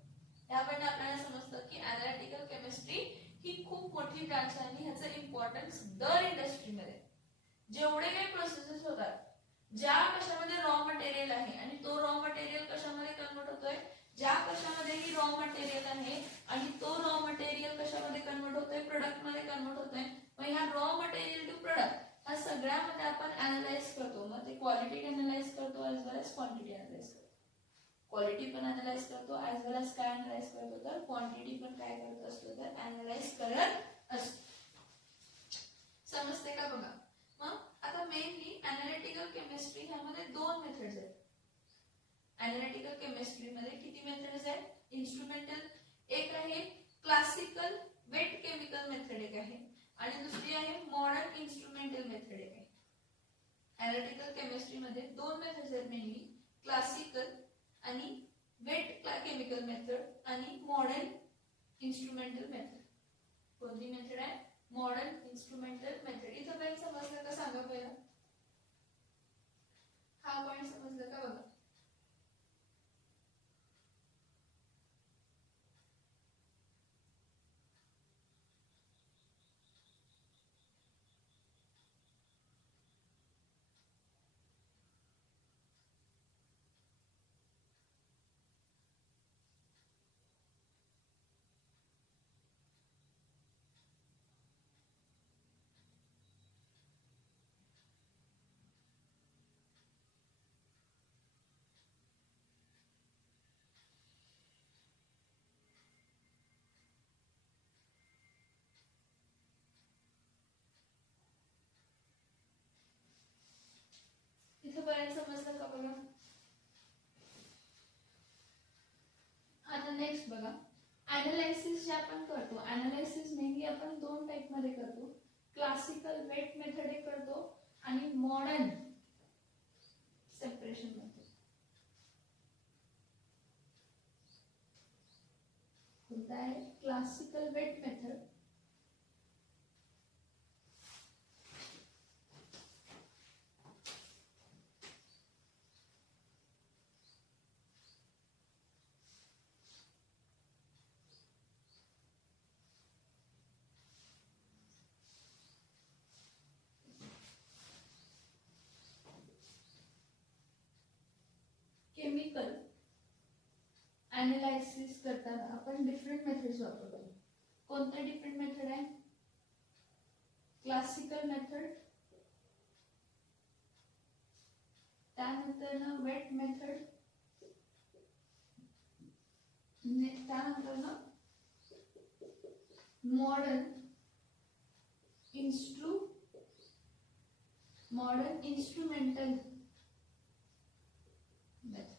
यावरून आपल्याला समजतं की अनालिटिकल केमिस्ट्री ही खूप मोठी ब्रांच आहे आणि ह्याचं इम्पॉर्टन्स दर इंडस्ट्रीमध्ये जेवढे काही प्रोसेसेस होतात, ज्या कशामध्ये रॉ मटेरियल आहे आणि तो रॉ मटेरियल कशामध्ये कन्वर्ट होतोय, ज्या कशामध्ये ही रॉ मटेरियल आहे आणि तो रॉ मटेरियल कशामध्ये कन्वर्ट होतोय, प्रोडक्ट मध्ये कन्वर्ट होतोय, मग ह्या रॉ मटेरियल टू प्रोडक्ट ह्या सगळ्यामध्ये आपण अनालाइज करतो. मग ते क्वालिटी अनालाइज करतो एज वेल एज क्वांटिटी अनालाइज करतो. क्वालिटी पण अनालाइज करतो एज वेल एज काय अनालाइज करतो तर क्वांटिटी पण काय करत असतो तर अनालाइज करत असतो. समजते का बघा. मग आता मेनली अनालिटिकल केमिस्ट्री ह्यामध्ये दोन मेथड्स आहेत. अनालिटिकल केमिस्ट्री मध्ये किती मेथड्स आहेत, इन्स्ट्रुमेंटल एक आहे, क्लासिकल वेट केमिकल मेथड एक आहे आणि दुसरी आहे मॉडर्न इन्स्ट्रुमेंटल मेथड एक आहे. अनालिटिकल केमिस्ट्री मध्ये दोन मेथड्स आहेत मेनली, क्लासिकल आणि वेट केमिकल मेथड आणि मॉडर्न इन्स्ट्रुमेंटल मेथड. कोणती मेथड आहे, मॉडर्न इन्स्ट्रुमेंटल मेथड. इथं काही समजलं का सांगा पहिला, हा पॉइंट समजलं का बघा. इथपर्यंत समजलं का बघा. आता नेक्स्ट बघा, अनालिसिस जे आपण करतो, अनालिसिस मेनली आपण दोन टाइप मध्ये करतो, क्लासिकल वेट मेथड करतो आणि मॉडर्न सेपरेशन मेथड. कोणता आहे, classical weight method chemical analysis करताना आपण डिफरंट मेथड्स वापरतो. कोणते डिफरंट मेथड आहे, क्लासिकल मेथड, त्यानंतर ना वेट मेथड, त्यानंतर ना मॉडर्न इन्स्ट्रुमेंटल मेथड.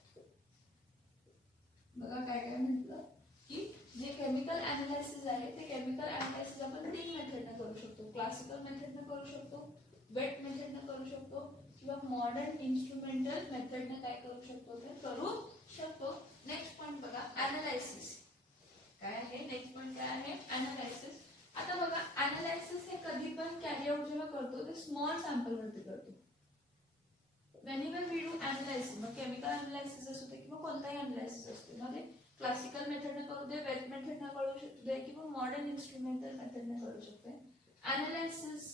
बघा काय काय म्हटलं की जे केमिकल अनालिसिस आहे ते केमिकल अनालिसिस आपण तीन मेथडने करू शकतो, क्लासिकल मेथडने करू शकतो, वेट मेथडने करू शकतो किंवा मॉडर्न इन्स्ट्रुमेंटल मेथडने काय करू शकतो ते करू शकतो. नेक्स्ट पॉइंट बघा, अनालिसिस काय आहे, नेक्स्ट पॉइंट काय आहे, अनालिसिस. आता बघा अनालिसिस हे कधी पण कॅरी आउट जेव्हा करतो ते स्मॉल सॅम्पल वरती करतो. whenever we do analysis, मग केमिकल अनालिसिस असू दे किंवा कोणताही अनालिसिस असतो, मग क्लासिकल मेथडने करू दे, वेट मेथडने करू शकतो किंवा मॉडर्न इन्स्ट्रुमेंटल मेथडने करू शकतो. Analysis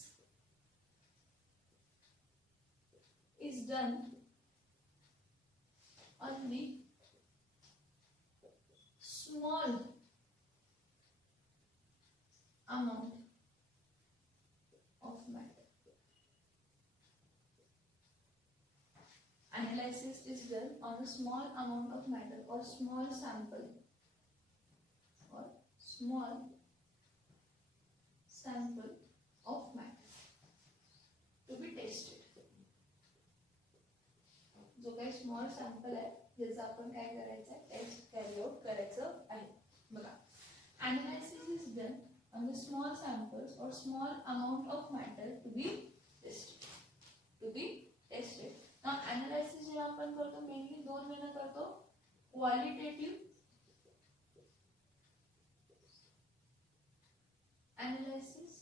is done on the small amount of matter. Analysis is done on a small amount of matter or small sample or small sample of matter to be tested. जो काही स्मॉल सॅम्पल आहे ज्याचा आपण काय करायचं आहे टेस्ट कॅरी आउट करायचं आहे. बघा, analysis is done on the small samples or small amount of matter to be tested. Now analysis जे आपण करतो मेनली दोन वेळा करतो, क्वालिटेटिव्ह analysis.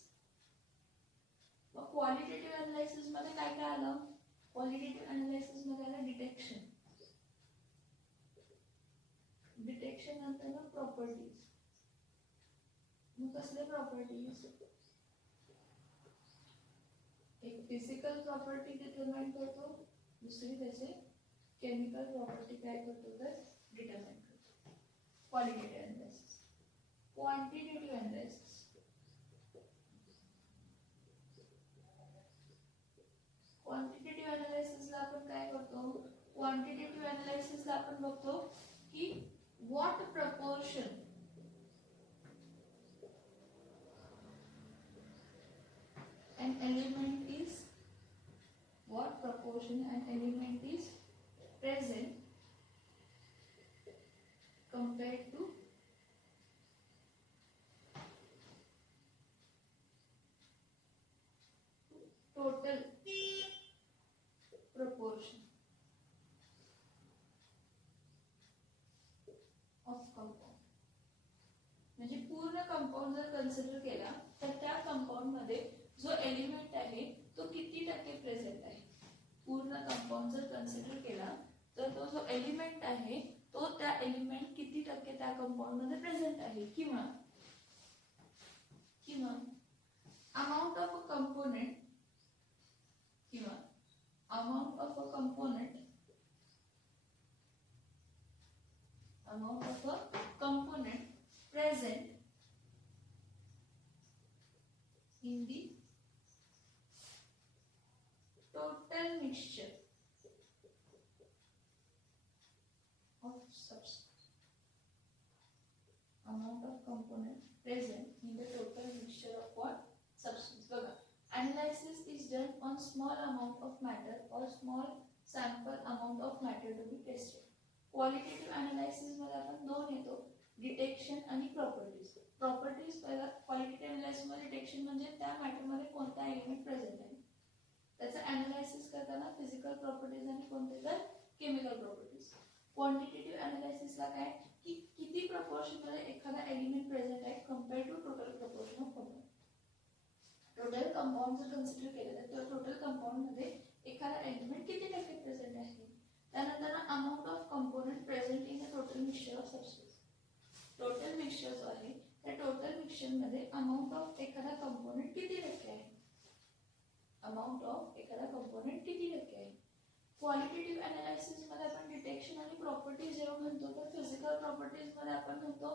मग क्वालिटेटिव्ह अनालिसिस मध्ये काय काय आलं? क्वालिटेटिव्ह अनालिसिस मध्ये आलं डिटेक्शन नंतर ना प्रॉपर्टीज. मग कसले प्रॉपर्टीज? एक फिजिकल प्रॉपर्टी डिटरमाइन करतो, दुसरी त्याचे केमिकल प्रॉपर्टी काय करतो तर डिटरमाइन करतो. Qualitative analysis. Quantitative analysis, quantitative अनालिसिसला आपण काय करतो? क्वांटिटेटिव्ह अनालिसिसला आपण बघतो की what proportion an element is present compared to total proportion of compound. म्हणजे पूर्ण कंपाऊंड जर कन्सिडर केला तर त्या कंपाऊंड मध्ये जो एलिमेंट आहे तो किती टक्के प्रेझेंट आहे. पूर्ण कंपाऊंड जर कन्सिडर केला तर तो जो एलिमेंट आहे तो त्या एलिमेंट किती टक्के त्या कंपाऊंड मध्ये प्रेझेंट आहे, किंवा amount of a component present in the total mixture of substance. Amount of component present in the total mixture of what? Substance. बघा, analysis is done on small amount of matter or small sample amount of matter to be tested. Qualitative analysis मध्ये आपण दोन येतो, डिटेक्शन आणि प्रॉपर्टीज. प्रॉपर्टीज पहिला क्वालिटेटिव्ह अनालिसिस मध्ये डिटेक्शन म्हणजे त्या मॅटर मध्ये कोणता एलिमेंट प्रेझेंट आहे त्याचं अनालिसिस करताना फिजिकल प्रॉपर्टीज आणि कोणते तर केमिकल प्रॉपर्टीज. क्वांटिटेटिव्ह अनालिसिसला काय की किती प्रपोर्शन मध्ये एखादा एलिमेंट प्रेझेंट आहे compare to total proportion of compound. Total compound जर कन्सिडर केलं तर टोटल कंपाऊंड मध्ये एखादा एलिमेंट किती टक्के प्रेझेंट आहे. त्यानंतर amount of component present in the total mixture of substance. Total mixture जो आहे त्या टोटल मिक्सचर मध्ये अमाउंट ऑफ एखादा कंपोनेंट किती टक्के आहे. क्वालिटेटिव्ह अनालिसिस मध्ये आपण डिटेक्शन आणि प्रॉपर्टीज जेव्हा म्हणतो तर फिजिकल प्रॉपर्टीज मध्ये आपण म्हणतो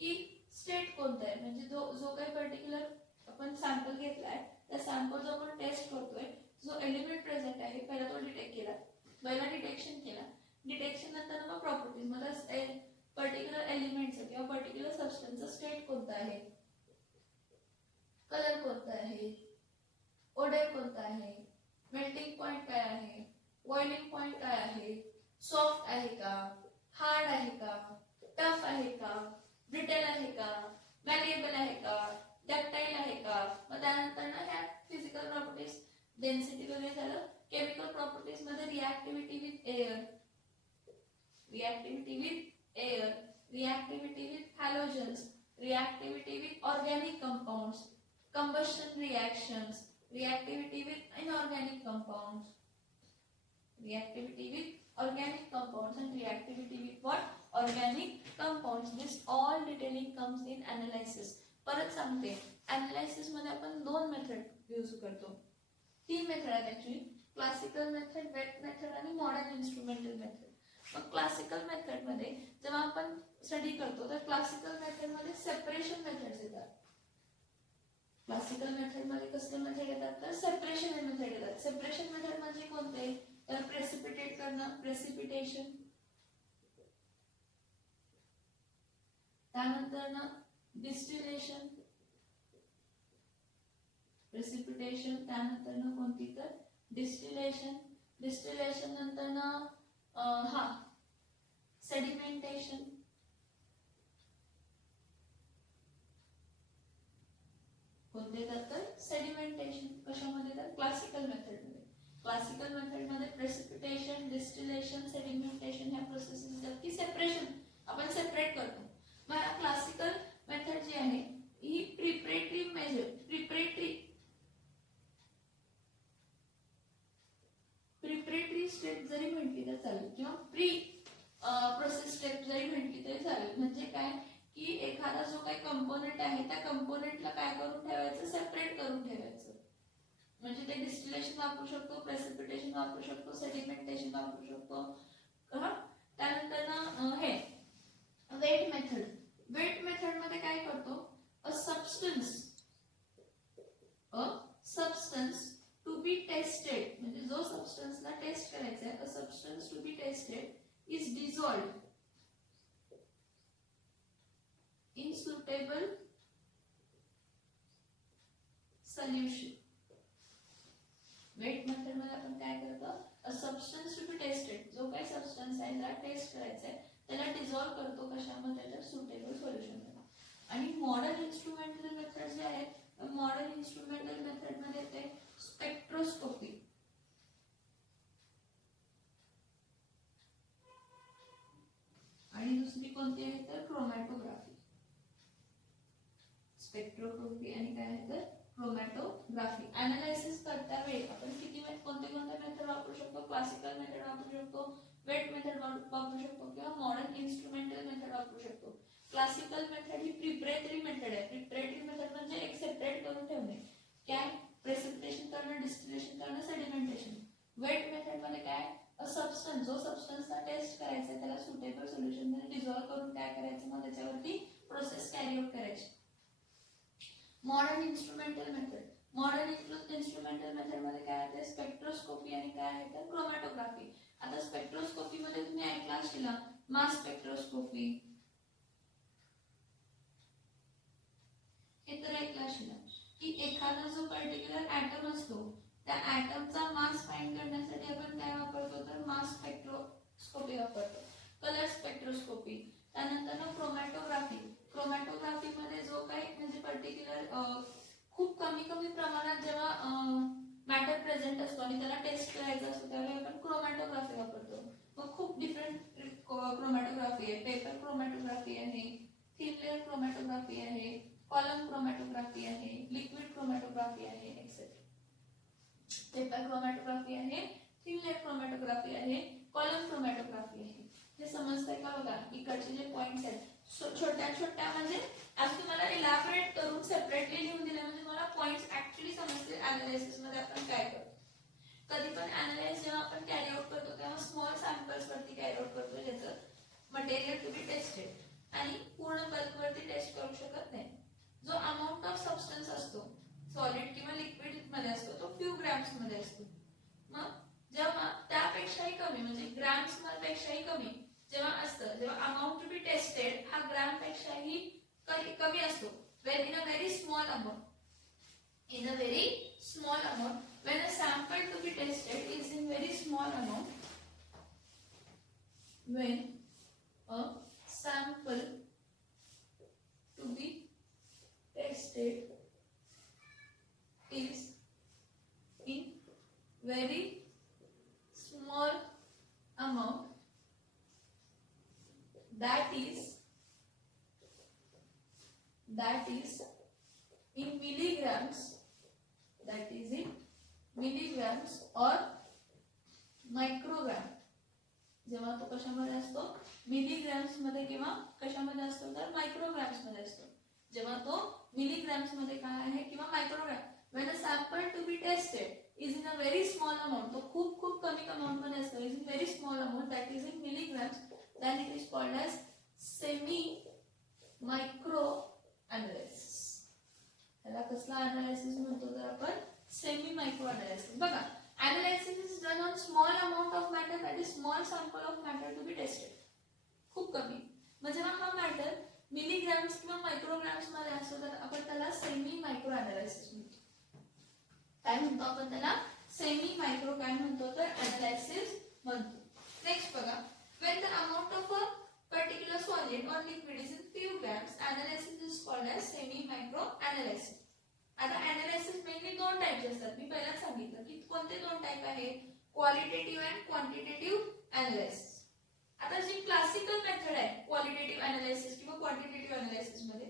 की स्टेट कोणता आहे, म्हणजे जो काही पर्टिक्युलर आपण सॅम्पल घेतलाय त्या सॅम्पल जो आपण टेस्ट करतोय जो एलिमेंट प्रेझेंट आहे पहिला तो डिटेक्ट केला, डिटेक्शन केला. डिटेक्शन नंतर मग प्रॉपर्टीज मध्ये पर्टिक्युलर एलिमेंटचं किंवा पर्टिक्युलर सबस्टन्सचं स्टेट कोणतं आहे, कलर कोणता आहे, ओडर कोणता आहे, मेल्टिंग पॉइंट काय आहे, बॉइलिंग पॉइंट काय आहे, सॉफ्ट आहे का, हार्ड आहे का, टफ आहे का, ब्रिटल आहे का, मॅलेबल आहे का, डक्टाइल आहे का. मग त्यानंतर ना ह्या फिजिकल प्रॉपर्टीज डेन्सिटी वगैरे झालं. केमिकल प्रॉपर्टीज मध्ये reactivity with air, reactivity with halogens, reactivity with organic compounds, combustion reactions, reactivity with inorganic compounds, reactivity with organic compounds and reactivity with what? Organic compounds. This all detailing comes in analysis. परत सांगते, analysis मध्ये आपण दोन मेथड यूज करतो, तीन मेथड आहेत actually, classical method, weight method आणि मॉडर्न इन्स्ट्रुमेंटल मेथड. मग क्लासिकल मेथड मध्ये जेव्हा आपण स्टडी करतो तर क्लासिकल मेथड मध्ये सेपरेशन मेथड्स येतात. क्लासिकल मेथड मध्ये कसले मेथड येतात तर सेपरेशन मेथड येतात. सेपरेशन मेथड म्हणजे कोणते तर प्रेसिपिटेट करणं, प्रेसिपिटेशन, त्यानंतर ना डिस्टिलेशन, प्रेसिपिटेशन, त्यानंतर ना कोणती तर डिस्टिलेशन, डिस्टिलेशन नंतर ना डिस्टिलेशन, सेडिमेंटेशन ह्या प्रोसेसेस असतात की सेपरेशन आपण सेपरेट करतो. मला क्लासिकल मेथड जी आहे ही प्रिपरेटरी स्टेप जरी म्हटली तर चालेल किंवा प्री प्रोसेस स्टेप जरी म्हटली तरी चालेल. म्हणजे काय की एखादा जो काही कंपोनेंट आहे त्या कंपोनेंटला काय करून ठेवायचं, सेपरेट करून ठेवायचं. म्हणजे ते डिस्टिलेशन वापरू शकतो, प्रेसिपिटेशन वापरू शकतो, सेडिमेंटेशन वापरू शकतो. त्यानंतर ना हे वेट मेथड मध्ये काय करतो, a substance to be tested, म्हणजे जो सबस्टन्सला टेस्ट करायचा आहे, a substance to be tested is dissolved in suitable solution. Wet method मध्ये आपण काय करतो, a substance to be tested, जो काही सबस्टन्स आहे त्याला टेस्ट करायचा आहे त्याला डिसॉल्व करतो कशामध्ये, तर सुटेबल सोल्युशन मध्ये. आणि मॉडर्न इन्स्ट्रुमेंटल मेथड जे आहे, मॉडर्न इन्स्ट्रुमेंटल मेथड मध्ये ते स्पेक्ट्रोस्कोपी आणि दुसरी कोणती आहे तर क्रोमॅटोग्राफी. स्पेक्ट्रोस्कोपी आणि काय आहे तर क्रोमॅटोग्राफी. अनालिसिस करता वेळी आपण किती कोणते मेथड वापरू शकतो, क्लासिकल मेथड वापरू शकतो, वेट मेथड वापरू शकतो किंवा मॉडर्न इन्स्ट्रुमेंटल मेथड वापरू शकतो. क्लासिकल मेथड ही प्रिपरेटरी मेथड आहे. प्रिपरेटरी मेथड म्हणजे एक सेपरेट करून ठेवणे, काय प्रेसिपिटेशन करणं, डिस्टिलेशन करणं, सेडिमेंटेशन. वेट मेथड मध्ये काय, अ सबस्टन्स, जो सबस्टन्सला टेस्ट करायचा आहे त्याला सुटेबल सोल्युशन मध्ये डिसॉल्व करून काय करायचं, मग त्याच्यावरती प्रोसेस कॅरी आउट करायची. मॉडर्न इन्स्ट्रुमेंटल मेथड मध्ये काय आहे, स्पेक्ट्रोस्कोपी आणि काय आहे तर क्रोमॅटोग्राफी. आता स्पेक्ट्रोस्कोपी मध्ये तुम्ही ऐकला असेल मास स्पेक्ट्रोस्कोपी, हे तर ऐकलं असेल की एखादा जो पर्टिक्युलर ऍटम असतो त्या ऍटमचा मास फाइंड करण्यासाठी आपण काय वापरतो तर मास स्पेक्ट्रोस्कोपी वापरतो. कलर स्पेक्ट्रोस्कोपी, त्यानंतर क्रोमॅटोग्राफी मध्ये जो काही म्हणजे पर्टिक्युलर खूप कमी प्रमाणात जेव्हा मॅटर प्रेझेंट असतो आणि त्याला टेस्ट करायचा असतो त्यावेळी आपण क्रोमॅटोग्राफी वापरतो. मग खूप डिफरंट क्रोमॅटोग्राफी आहे. पेपर क्रोमॅटोग्राफी आहे, थिन लेयर क्रोमॅटोग्राफी आहे, कॉलम क्रोमॅटोग्राफी आहे, लिक्विड क्रोमॅटोग्राफी आहे, एक्सेट्रा. पेपर क्रोमॅटोग्राफी आहे, थिन लेयर क्रोमॅटोग्राफी आहे, कॉलम क्रोमॅटोग्राफी आहे. हे समजतंय का बघा, इकडचे जे पॉइंट्स आहेत छोट्या म्हणजे आज तुम्हाला इलॅबोरेट करून सेपरेटली लिहून दिले म्हणजे मला पॉइंट्स ऍक्च्युअली समजते. अनालिसिस मध्ये आपण काय करतो, कधी पण अनालाइज जेव्हा आपण कॅरी आउट करतो तेव्हा स्मॉल सॅम्पल्स वरती कॅरी आउट करतो, ज्याचं मटेरियल टू बी टेस्टेड आणि पूर्ण बल्क वरती टेस्ट करू शकत नाही. जो अमाऊंट ऑफ सबस्टन्स असतो सॉलिड किंवा लिक्विड मध्ये असतो तो फ्यू ग्रॅम्स मध्ये असतो. मग जेव्हा त्यापेक्षाही कमी म्हणजे ग्रॅम्स पेक्षाही कमी जेव्हा असतं, जेव्हा अमाऊंट टू बी टेस्टेड हा ग्रॅम पेक्षाही कमी असतो, when in a very small amount, when a sample to be tested is in very small amount, when a sample to be tested is in very small amount, that is in milligrams, or microgram. जेव्हा तो कशामध्ये असतो मिलीग्रॅम्स मध्ये किंवा कशामध्ये असतो तर मायक्रोग्रॅम्स मध्ये असतो. जेव्हा तो मिलीग्रॅम्स मध्ये काय आहे किंवा microgram, when a sample to be tested is in a very small amount, तो खूप कमी अमाउंट मध्ये असतो, is in very small amount, that is in milligrams, then it is called as semi micro analysis. त्याला कसला अनालिसिस म्हणतो तर आपण सेमी मायक्रो अनालिसिस. बघा, analysis is done on small amount of matter, that is small sample of matter to be tested. खूप कमी म्हणजे हा मॅटर मिलीग्रॅम्स किंवा मायक्रोग्रॅम्स मध्ये असतो तर आपण त्याला सेमी मायक्रो अनालिसिस म्हणतो. काय म्हणतो आपण त्याला, सेमी मायक्रो काय म्हणतो तर अनालिसिस म्हणतो. नेक्स्ट बघा, when the amount of a particular solid or liquid is in few grams, analysis is called as semi micro analysis. आता अनालिसिस मेनली दोन टाइप्स असतात. मी पहिलाच सांगितलं की कोणते दोन टाइप आहेत, क्वालिटेटिव्ह अँड क्वांटिटेटिव्ह अनालिसिस. आता जी क्लासिकल मेथड आहे क्वालिटेटिव्ह अनालिसिस किंवा क्वांटिटेटिव्ह अनालिसिस मध्ये,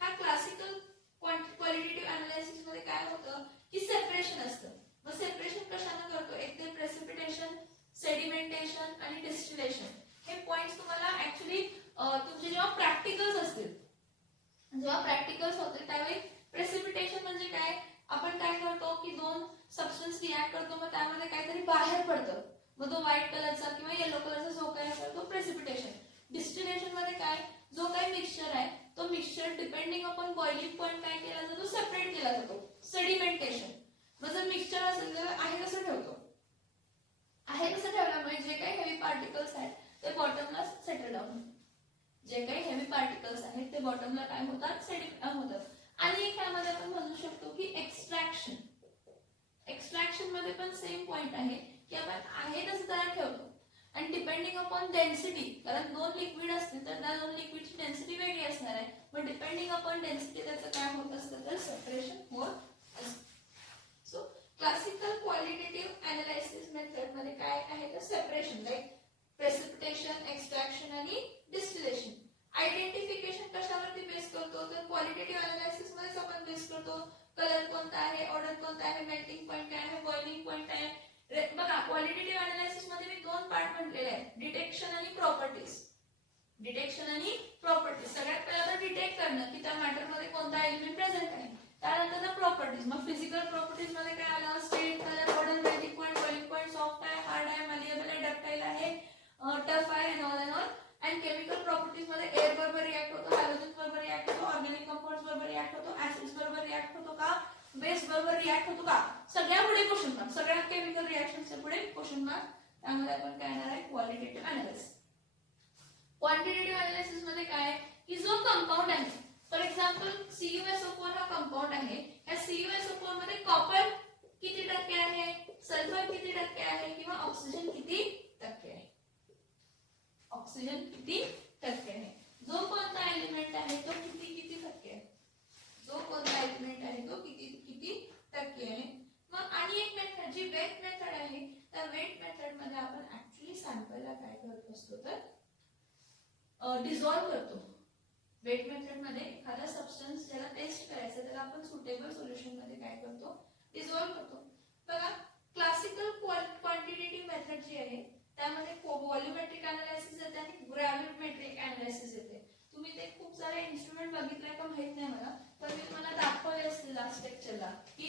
हा क्लासिकल क्वालिटेटिव्ह अनालिसिस मध्ये काय होतं की सेपरेशन असतं. मग सेपरेशन कशाने करतो, एक ते प्रेसिपिटेशन, सेडिमेंटेशन आणि डिस्टिलेशन. हे पॉइंट्स तुम्हाला ऍक्च्युली तुमचे जेव्हा प्रॅक्टिकल्स असतील, जेव्हा प्रॅक्टिकल्स होतील त्यावेळी प्रेसिपिटेशन म्हणजे काय, आपण काय करतो की दोन सबस्टन्स रिॲक्ट करतो, मग त्यामध्ये काहीतरी बाहेर पडतं, मग तो व्हाईट कलरचा किंवा येलो कलरचा जो काय असेल तो प्रेसिपिटेशन. डिस्टिलेशन मध्ये काय, जो काही मिक्सचर आहे तो mixture depending upon boiling point काय केला जातो, सेपरेट केला जातो, सेडिमेंटेशन. मग जर मिक्सचर असेल तर आहे कसं ठेवतो, आहे कसं ठेवल्यामुळे जे काही हेवी पार्टिकल्स आहेत ते बॉटमला सेटल डाऊन, जे काही हेवी पार्टिकल्स आहेत ते बॉटमला काय होतात, सेटल डाऊन होतात. आणि एक यामध्ये आपण म्हणू शकतो की एक्सट्रॅक्शन. एक्सट्रॅक्शन मध्ये पण सेम पॉइंट आहे की आपण आहे तसं त्याला ठेवतो आणि डिपेंडिंग अपॉन डेन्सिटी, कारण दोन लिक्विड असतील तर त्या दोन लिक्विडची डेन्सिटी वेगळी असणार आहे, मग डिपेंडिंग अपॉन डेन्सिटी त्याचं काय होत असतं तर सेपरेशन होत असतं. So classical qualitative analysis method मध्ये काय आहे तर सेपरेशन, लाईक प्रेसिपिटेशन, एक्सट्रॅक्शन आणि डिस्टिलेशन. आयडेंटिफिकेशन कशावरती बेस करतो तर क्वालिटेटिव्ह अनालिसिस मध्येच आपण बेस करतो. कलर कोणता आहे, ऑर्डर कोणता आहे, मेल्टिंग पॉइंट काय आहे, बॉइलिंग पॉइंट आहे. बघा क्वालिटेटिव्ह अनालिसिस मध्ये मी दोन पार्ट म्हटलेले आहेत, डिटेक्शन आणि प्रॉपर्टीज. डिटेक्शन आणि प्रॉपर्टीज. सगळ्यात पहिला तर डिटेक्ट करणं की त्या मॅटर मध्ये कोणता एलिमेंट प्रेझेंट आहे, त्यानंतर प्रॉपर्टीज. मग फिजिकल प्रॉपर्टीज मध्ये काय आलं, straight, colour, order, melting point, boiling point, soft आहे, हार्ड आहे, मॅलिएबल आहे, डक्टाइल आहे, टफ आहे end all. And chemical properties मध्ये एअर बरोबर रिॲक्ट होतो, हायड्रोजन बरोबर रिॲक्ट होतो, ऑर्गॅनिक कंपाऊंड्स बरोबर रिॲक्ट होतो, ऍसिड्स बरोबर रिॲक्ट होतो का, बेस बरोबर रिॲक्ट होतो का, सगळ्या पुढे क्वेश्चन मार्क, सगळ्या केमिकल रिॲक्शनच्या पुढे क्वेश्चन मार्क. त्यामध्ये आपण काय येणार आहे क्वालिटेटिव्ह अनालिसिस. क्वांटिटेटिव्ह अनालिसिस मध्ये काय की जो कंपाऊंड आहे, फॉर एक्झाम्पल CuSO4 हा कंपाऊंड आहे, या CuSO4 मध्ये कॉपर किती टक्के आहे, सल्फर किती टक्के आहे किंवा ऑक्सिजन किती टक्के आहे, ऑक्सिजन किती टक्के आहे, जो कोणता एलिमेंट आहे तो किती किती टक्के आहे, जो कोणता एलिमेंट आहे तो किती किती टक्के आहे. मग आणि एक मेथड जी वेट मेथड आहे, त्या वेट मेथड मध्ये आपण ऍक्च्युली सॅम्पलला काय करत असतो तर डिसॉल्व करतो. वेट मेथड मध्ये एखादा सबस्टन्स ज्याला टेस्ट करायचं त्याला आपण सुटेबल सोल्युशन मध्ये काय करतो, डिसॉल्व करतो. बघा क्लासिकल क्वांटिटेटिव्ह मेथड जी आहे त्यामध्ये व्हॉल्यूमेट्रिक अनालिसिस येते आणि ग्रॅव्हिमेट्रिक अनालिसिस येते. तुम्ही ते खूप सारे इन्स्ट्रुमेंट बघितले का माहित नाही मला, पण मी तुम्हाला दाखवले असते लास्ट लेक्चरला की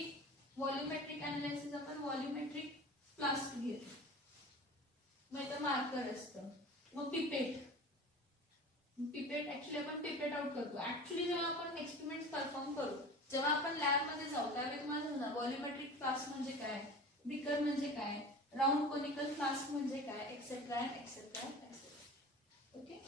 व्हॉल्यूमेट्रिक अनालिसिस आपण व्हॉल्यूमेट्रिक फ्लास्क घेतो, मग इथं मार्कर असतं, मग पिपेट ऍक्च्युली आपण पिपेट आउट करतो. ऍक्च्युली जेव्हा आपण एक्सपेरिमेंट परफॉर्म करू, जेव्हा आपण लॅब मध्ये जाऊ त्यावेळी तुम्हाला समजा व्हॉल्यूमेट्रिक फ्लास्क म्हणजे काय, बिकर म्हणजे काय, राउंड कोनिकल फ्लास्क म्हणजे काय, एक्सेट्रा एक्सेट्रा एक्सेट्रा. ओके.